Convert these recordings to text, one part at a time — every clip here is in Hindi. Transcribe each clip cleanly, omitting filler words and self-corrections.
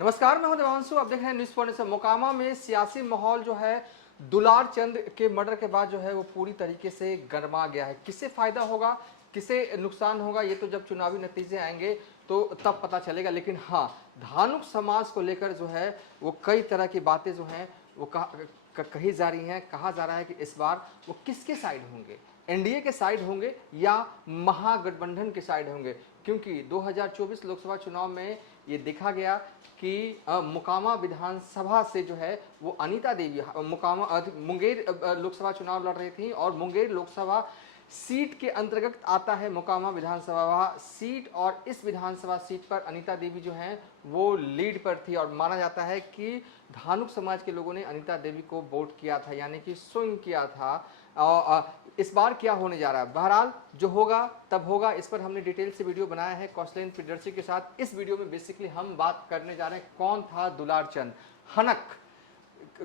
नमस्कार, मैं हूं देवांशु। आप देख रहे हैं न्यूज़ पॉइंट से। मोकामा में सियासी माहौल जो है दुलार चंद के मर्डर के बाद जो है वो पूरी तरीके से गर्मा गया है। किसे फायदा होगा, किसे नुकसान होगा, ये तो जब चुनावी नतीजे आएंगे तो तब पता चलेगा। लेकिन हाँ, धानुक समाज को लेकर जो है वो कई तरह की बातें जो हैं वो कही जा रही हैं। कहा जा रहा है कि इस बार वो किसके साइड होंगे, एनडीए के साइड होंगे या महागठबंधन के साइड होंगे। क्योंकि 2024 लोकसभा चुनाव में ये देखा गया कि मोकामा विधानसभा से जो है वो अनीता देवी मुंगेर लोकसभा चुनाव लड़ रही थी और मुंगेर लोकसभा सीट के अंतर्गत आता है मोकामा विधानसभा सीट। और इस विधानसभा सीट पर अनीता देवी जो हैं वो लीड पर थी और माना जाता है कि धानुक समाज के लोगों ने अनीता देवी को वोट किया था, यानी कि स्विंग किया था। और इस बार क्या होने जा रहा है, बहरहाल जो होगा तब होगा। इस पर हमने डिटेल से वीडियो बनाया है कौशलेंद्र प्रियदर्शी के साथ। इस वीडियो में बेसिकली हम बात करने जा रहे हैं कौन था दुलार चंद हनक।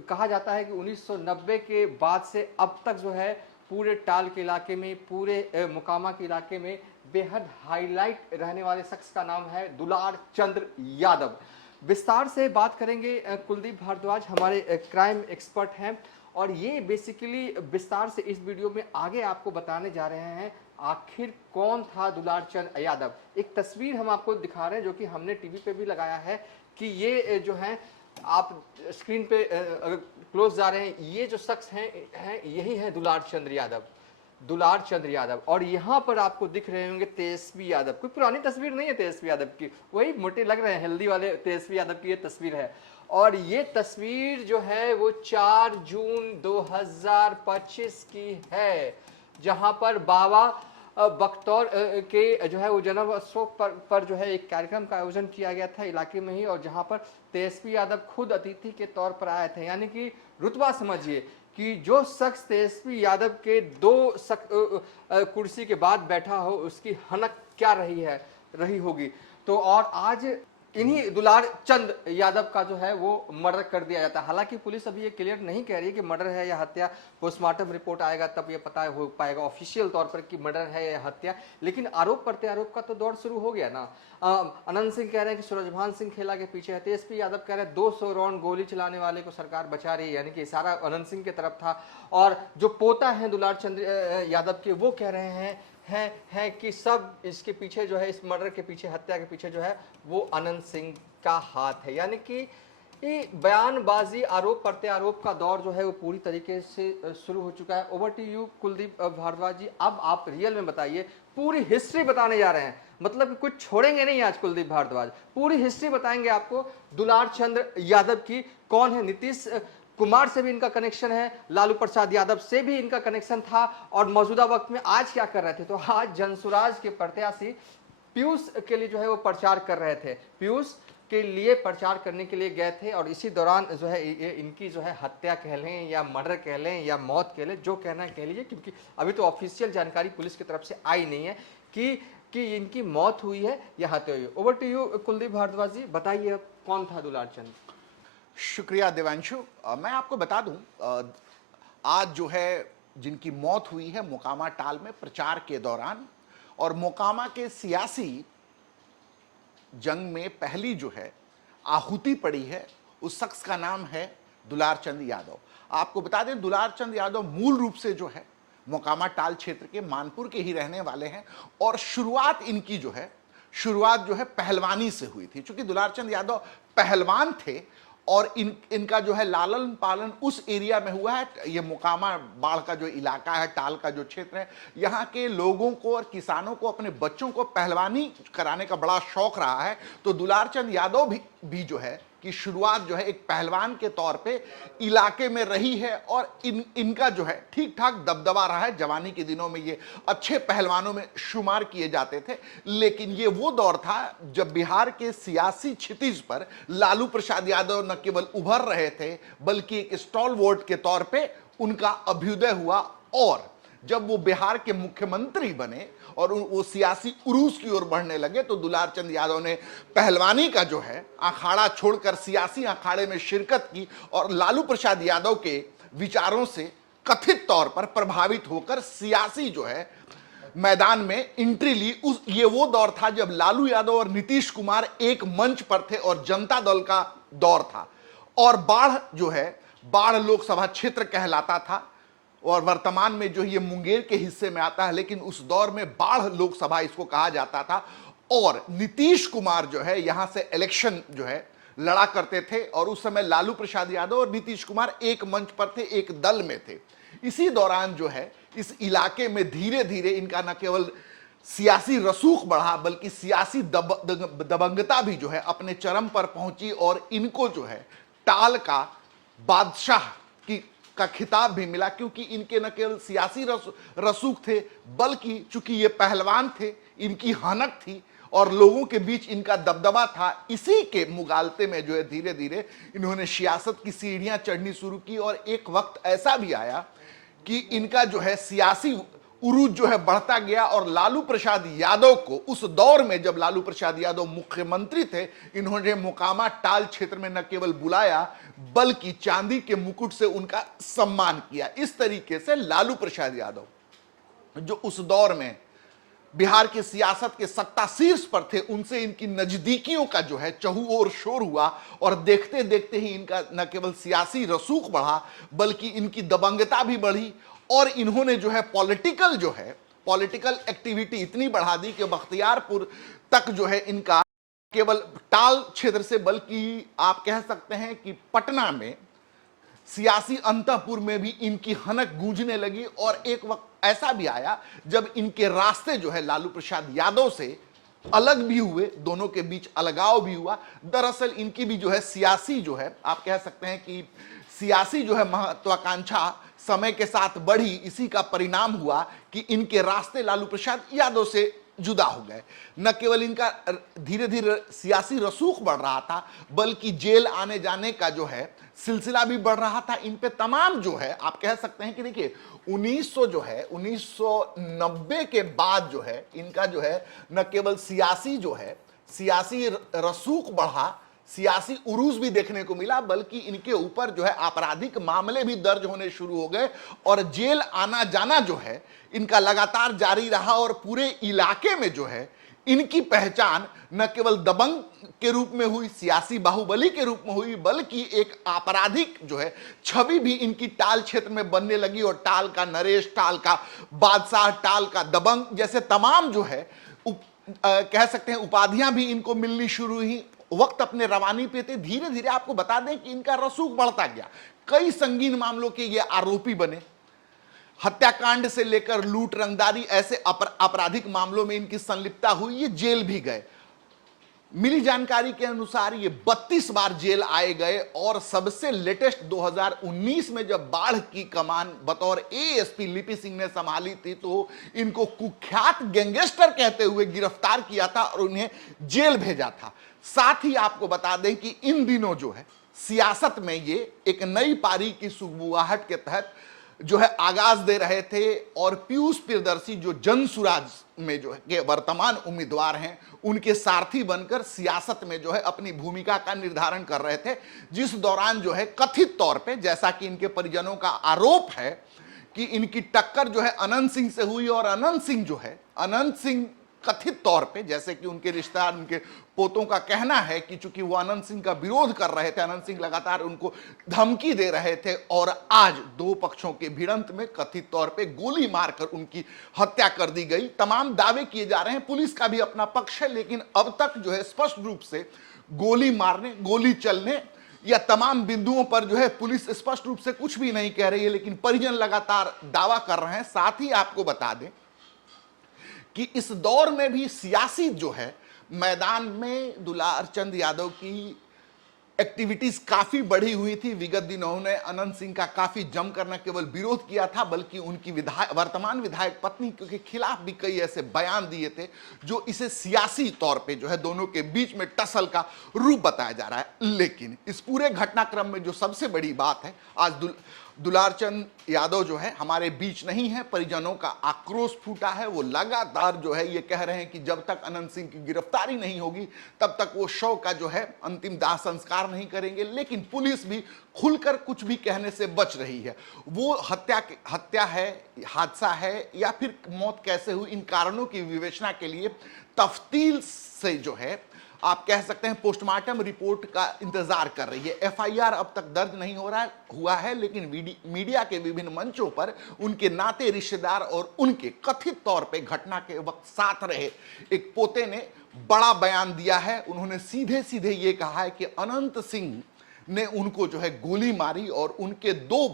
कहा जाता है कि 1990 के बाद से अब तक जो है पूरे टाल के इलाके में, पूरे मोकामा के इलाके में बेहद हाईलाइट रहने वाले शख्स का नाम है दुलार चंद्र यादव। विस्तार से बात करेंगे, कुलदीप भारद्वाज हमारे क्राइम एक्सपर्ट हैं और ये बेसिकली विस्तार से इस वीडियो में आगे आपको बताने जा रहे हैं आखिर कौन था दुलार चंद यादव। एक तस्वीर हम आपको दिखा रहे हैं जो कि हमने टीवी पे भी लगाया है कि ये जो है आप स्क्रीन पे अगर क्लोज जा रहे हैं, ये जो शख्स हैं यही है दुलार चंद्र यादव। दुलार चंद्र यादव और यहाँ पर आपको दिख रहे होंगे तेजस्वी यादव। कोई पुरानी तस्वीर नहीं है तेजस्वी यादव की, वही मोटे लग रहे हैं हेल्दी वाले तेजस्वी यादव की ये तस्वीर है। और ये तस्वीर जो है वो 4 जून 2025 की है, जहां पर बाबा बख्तौर के जो है वो जन्म उत्सव पर जो है एक कार्यक्रम का आयोजन किया गया था इलाके में ही, और जहां पर तेजस्वी यादव खुद अतिथि के तौर पर आए थे। यानी कि रुतबा समझिए कि जो शख्स तेजस्वी यादव के 2 कुर्सी के बाद बैठा हो उसकी हनक क्या रही होगी। तो और आज इन्हीं दुलार चंद यादव का जो है वो मर्डर कर दिया जाता है। हालांकि पुलिस अभी ये क्लियर नहीं कह रही है कि मर्डर है या हत्या। पोस्टमार्टम रिपोर्ट आएगा तब ये पता हो पाएगा ऑफिशियल तौर पर कि मर्डर है या हत्या। लेकिन आरोप प्रत्यारोप का तो दौर शुरू हो गया ना। अनंत सिंह कह रहे हैं कि सूरजभान सिंह खेला के पीछे है। तेजस्वी यादव कह रहे हैं 200 राउंड गोली चलाने वाले को सरकार बचा रही है, यानी कि इशारा अनंत सिंह की तरफ था। और जो पोता है दुलार चंद्र यादव के वो कह रहे हैं कि सब इसके पीछे जो है, इस मर्डर के पीछे, हत्या के पीछे जो है वो अनंत सिंह का हाथ है। यानी कि ये बयानबाजी, आरोप प्रत्यारोप का दौर जो है वो पूरी तरीके से शुरू हो चुका है। Over to you Kuldeep Bhardwaj ji, अब आप रियल में बताइए, पूरी हिस्ट्री बताने जा रहे हैं, मतलब कि कुछ छोड़ेंगे नहीं आज कुलदीप भारद्वाज, पूरी हिस्ट्री बताएंगे आपको दुलार चंद्र यादव की। कौन है, नीतीश कुमार से भी इनका कनेक्शन है, लालू प्रसाद यादव से भी इनका कनेक्शन था, और मौजूदा वक्त में आज क्या कर रहे थे। तो आज जनसुराज के प्रत्याशी पीयूष के लिए जो है वो प्रचार कर रहे थे, पीयूष के लिए प्रचार करने के लिए गए थे। और इसी दौरान जो है इनकी जो है हत्या कह लें या मर्डर कह लें या मौत कह लें, जो कहना है कह लीजिए, क्योंकि अभी तो ऑफिशियल जानकारी पुलिस की तरफ से आई नहीं है कि इनकी मौत हुई है या हत्या हुई है। Over to you Kuldeep Bhardwaj ji, बताइए कौन था दुलार चंद। शुक्रिया देवांशु। मैं आपको बता दूं, आज जो है जिनकी मौत हुई है मोकामा टाल में प्रचार के दौरान, और मोकामा के सियासी जंग में पहली जो है आहुति पड़ी है, उस शख्स का नाम है दुलार चंद यादव। आपको बता दें, दुलार चंद यादव मूल रूप से जो है मोकामा टाल क्षेत्र के मानपुर के ही रहने वाले हैं, और शुरुआत इनकी जो है पहलवानी से हुई थी। चूंकि दुलार चंद यादव पहलवान थे और इनका जो है लालन पालन उस एरिया में हुआ है। ये मोकामा बाढ़ का जो इलाका है, टाल का जो क्षेत्र है, यहाँ के लोगों को और किसानों को, अपने बच्चों को पहलवानी कराने का बड़ा शौक रहा है। तो दुलार चंद यादव भी जो है कि शुरुआत जो है एक पहलवान के तौर पे इलाके में रही है, और इनका जो है ठीक ठाक दबदबा रहा है। जवानी के दिनों में ये अच्छे पहलवानों में शुमार किए जाते थे। लेकिन ये वो दौर था जब बिहार के सियासी क्षितिज पर लालू प्रसाद यादव न केवल उभर रहे थे बल्कि एक स्टॉलवर्ट के तौर पे उनका अभ्युदय हुआ। और जब वो बिहार के मुख्यमंत्री बने और वो सियासी उरूस की ओर बढ़ने लगे, तो दुलार चंद यादव ने पहलवानी का जो है अखाड़ा छोड़कर सियासी अखाड़े में शिरकत की, और लालू प्रसाद यादव के विचारों से कथित तौर पर प्रभावित होकर सियासी जो है मैदान में एंट्री ली। उस ये वो दौर था जब लालू यादव और नीतीश कुमार एक मंच पर थे और जनता दल का दौर था। और बाढ़ जो है, बाढ़ लोकसभा क्षेत्र कहलाता था और वर्तमान में जो ये मुंगेर के हिस्से में आता है, लेकिन उस दौर में बाढ़ लोकसभा इसको कहा जाता था। और नीतीश कुमार जो है यहां से इलेक्शन जो है लड़ा करते थे और उस समय लालू प्रसाद यादव और नीतीश कुमार एक मंच पर थे, एक दल में थे। इसी दौरान जो है इस इलाके में धीरे धीरे इनका न केवल सियासी रसूख बढ़ा बल्कि सियासी दबंगता भी जो है अपने चरम पर पहुंची और इनको जो है टाल का बादशाह का खिताब भी मिला, क्योंकि इनके न केवल सियासी रसूख थे बल्कि चूंकि ये पहलवान थे, इनकी हनक थी और लोगों के बीच इनका दबदबा था। इसी के मुगालते में जो है धीरे धीरे इन्होंने सियासत की सीढ़ियां चढ़नी शुरू की और एक वक्त ऐसा भी आया कि इनका जो है सियासी उरूज जो है बढ़ता गया और लालू प्रसाद यादव को उस दौर में जब लालू प्रसाद यादव मुख्यमंत्री थे, इन्होंने मोकामा टाल क्षेत्र में न केवल बुलाया बल्कि चांदी के मुकुट से उनका सम्मान किया। इस तरीके से लालू प्रसाद यादव जो उस दौर में बिहार की सियासत के सत्ता शीर्ष पर थे, उनसे इनकी नजदीकियों का जो है चहुओर शोर हुआ और देखते देखते ही इनका न केवल सियासी रसूख बढ़ा बल्कि इनकी दबंगता भी बढ़ी और इन्होंने जो है पॉलिटिकल एक्टिविटी इतनी बढ़ा दी कि बख्तियारपुर तक जो है इनका केवल टाल क्षेत्र से बल्कि आप कह सकते हैं कि पटना में सियासी अंतःपुर में भी इनकी हनक गूंजने लगी। और एक वक्त ऐसा भी आया जब इनके रास्ते जो है लालू प्रसाद यादव से अलग भी हुए, दोनों के बीच अलगाव भी हुआ। दरअसल इनकी भी जो है सियासी जो है आप कह सकते हैं कि सियासी जो है महत्वाकांक्षा समय के साथ बढ़ी। इसी का परिणाम हुआ कि इनके रास्ते लालू प्रसाद यादव से जुदा हो गए। न केवल इनका धीरे धीरे सियासी रसूख बढ़ रहा था बल्कि जेल आने जाने का जो है सिलसिला भी बढ़ रहा था। इन पे तमाम जो है आप कह सकते हैं कि देखिए 1990 के बाद जो है इनका जो है न केवल सियासी रसूख बढ़ा, सियासी उरूज भी देखने को मिला बल्कि इनके ऊपर जो है आपराधिक मामले भी दर्ज होने शुरू हो गए और जेल आना जाना जो है इनका लगातार जारी रहा। और पूरे इलाके में जो है इनकी पहचान न केवल दबंग के रूप में हुई, सियासी बाहुबली के रूप में हुई, बल्कि एक आपराधिक जो है छवि भी इनकी टाल क्षेत्र में बनने लगी। और टाल का नरेश, टाल का बादशाह, टाल का दबंग जैसे तमाम जो है कह सकते हैं उपाधियां भी इनको मिलनी शुरू हुई। वक्त अपने रवानी पे थे। धीरे धीरे आपको बता दें कि इनका रसूख बढ़ता गया। कई संगीन मामलों के ये आरोपी बने, हत्याकांड से लेकर लूट, रंगदारी, ऐसे आपराधिक मामलों में इनकी संलिप्तता हुई। ये जेल भी गए। मिली जानकारी के अनुसार ये 32 बार जेल आए गए और सबसे लेटेस्ट 2019 में जब बाढ़ की कमान बतौर एएसपी लिपि सिंह ने संभाली थी तो इनको कुख्यात गैंगस्टर कहते हुए गिरफ्तार किया था और उन्हें जेल भेजा था। साथ ही आपको बता दें कि इन दिनों जो है सियासत में ये एक नई पारी की सुगबुगाहट के तहत जो है आगाज दे रहे थे और पीयूष प्रियदर्शी जो जनसुराज में जो है के वर्तमान उम्मीदवार हैं उनके सारथी बनकर सियासत में जो है अपनी भूमिका का निर्धारण कर रहे थे। जिस दौरान जो है कथित तौर पे, जैसा कि इनके परिजनों का आरोप है कि इनकी टक्कर जो है अनंत सिंह से हुई और अनंत सिंह कथित तौर पे, जैसे कि उनके रिश्तेदार, उनके पोतों का कहना है कि चूंकि वो अनंत सिंह का विरोध कर रहे थे, अनंत सिंह लगातार उनको धमकी दे रहे थे और आज दो पक्षों के भिड़ंत में कथित तौर पे गोली मारकर उनकी हत्या कर दी गई। तमाम दावे किए जा रहे हैं, पुलिस का भी अपना पक्ष है, लेकिन अब तक जो है स्पष्ट रूप से गोली मारने, गोली चलने या तमाम बिंदुओं पर जो है पुलिस स्पष्ट रूप से कुछ भी नहीं कह रही है, लेकिन परिजन लगातार दावा कर रहे हैं। साथ ही आपको बता दें कि इस दौर में भी सियासी जो है मैदान में दुलार चंद यादव की एक्टिविटीज काफी बढ़ी हुई थी। विगत दिनों उन्होंने अनंत सिंह का काफी जमकर न केवल विरोध किया था बल्कि उनकी वर्तमान विधायक पत्नी के खिलाफ भी कई ऐसे बयान दिए थे जो इसे सियासी तौर पे जो है दोनों के बीच में टसल का रूप बताया जा रहा है। लेकिन इस पूरे घटनाक्रम में जो सबसे बड़ी बात है, आज दुलारचंद यादव जो है हमारे बीच नहीं है, परिजनों का आक्रोश फूटा है। वो लगातार जो है ये कह रहे हैं कि जब तक अनंत सिंह की गिरफ्तारी नहीं होगी तब तक वो शव का जो है अंतिम दाह संस्कार नहीं करेंगे। लेकिन पुलिस भी खुलकर कुछ भी कहने से बच रही है। वो हत्या है, हादसा है या फिर मौत कैसे हुई, इन कारणों की विवेचना के लिए तफ्तील से जो है आप कह सकते हैं पोस्टमार्टम रिपोर्ट का इंतजार कर रही है। एफआईआर अब तक दर्ज नहीं हुआ है, लेकिन मीडिया के विभिन्न मंचों पर उनके नाते रिश्तेदार और उनके कथित तौर पे घटना के वक्त साथ रहे एक पोते ने बड़ा बयान दिया है। उन्होंने सीधे सीधे ये कहा है कि अनंत सिंह ने उनको जो है गोली मारी और उनके दो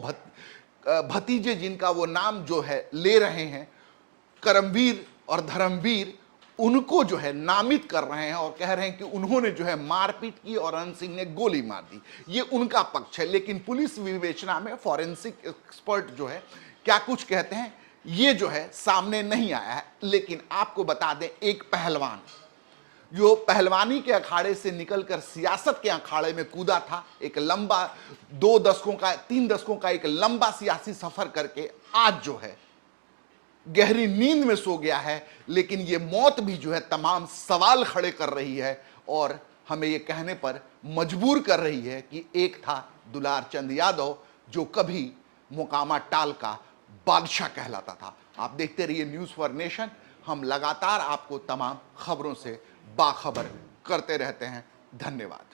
भतीजे जिनका वो नाम जो है ले रहे हैं, करमवीर और धर्मवीर, उनको जो है नामित कर रहे हैं और कह रहे हैं कि उन्होंने जो है मारपीट की और अनंत सिंह ने गोली मार दी। ये उनका पक्ष है। लेकिन पुलिस विवेचना में फॉरेंसिक एक्सपर्ट जो है क्या कुछ कहते हैं ये जो है सामने नहीं आया है। लेकिन आपको बता दें, एक पहलवान जो पहलवानी के अखाड़े से निकलकर सियासत के अखाड़े में कूदा था, एक लंबा 3 दशकों का एक लंबा सियासी सफर करके आज जो है गहरी नींद में सो गया है। लेकिन ये मौत भी जो है तमाम सवाल खड़े कर रही है और हमें ये कहने पर मजबूर कर रही है कि एक था दुलारचंद यादव जो कभी मोकामा टाल का बादशाह कहलाता था। आप देखते रहिए न्यूज़ फॉर नेशन। हम लगातार आपको तमाम खबरों से बाखबर करते रहते हैं। धन्यवाद।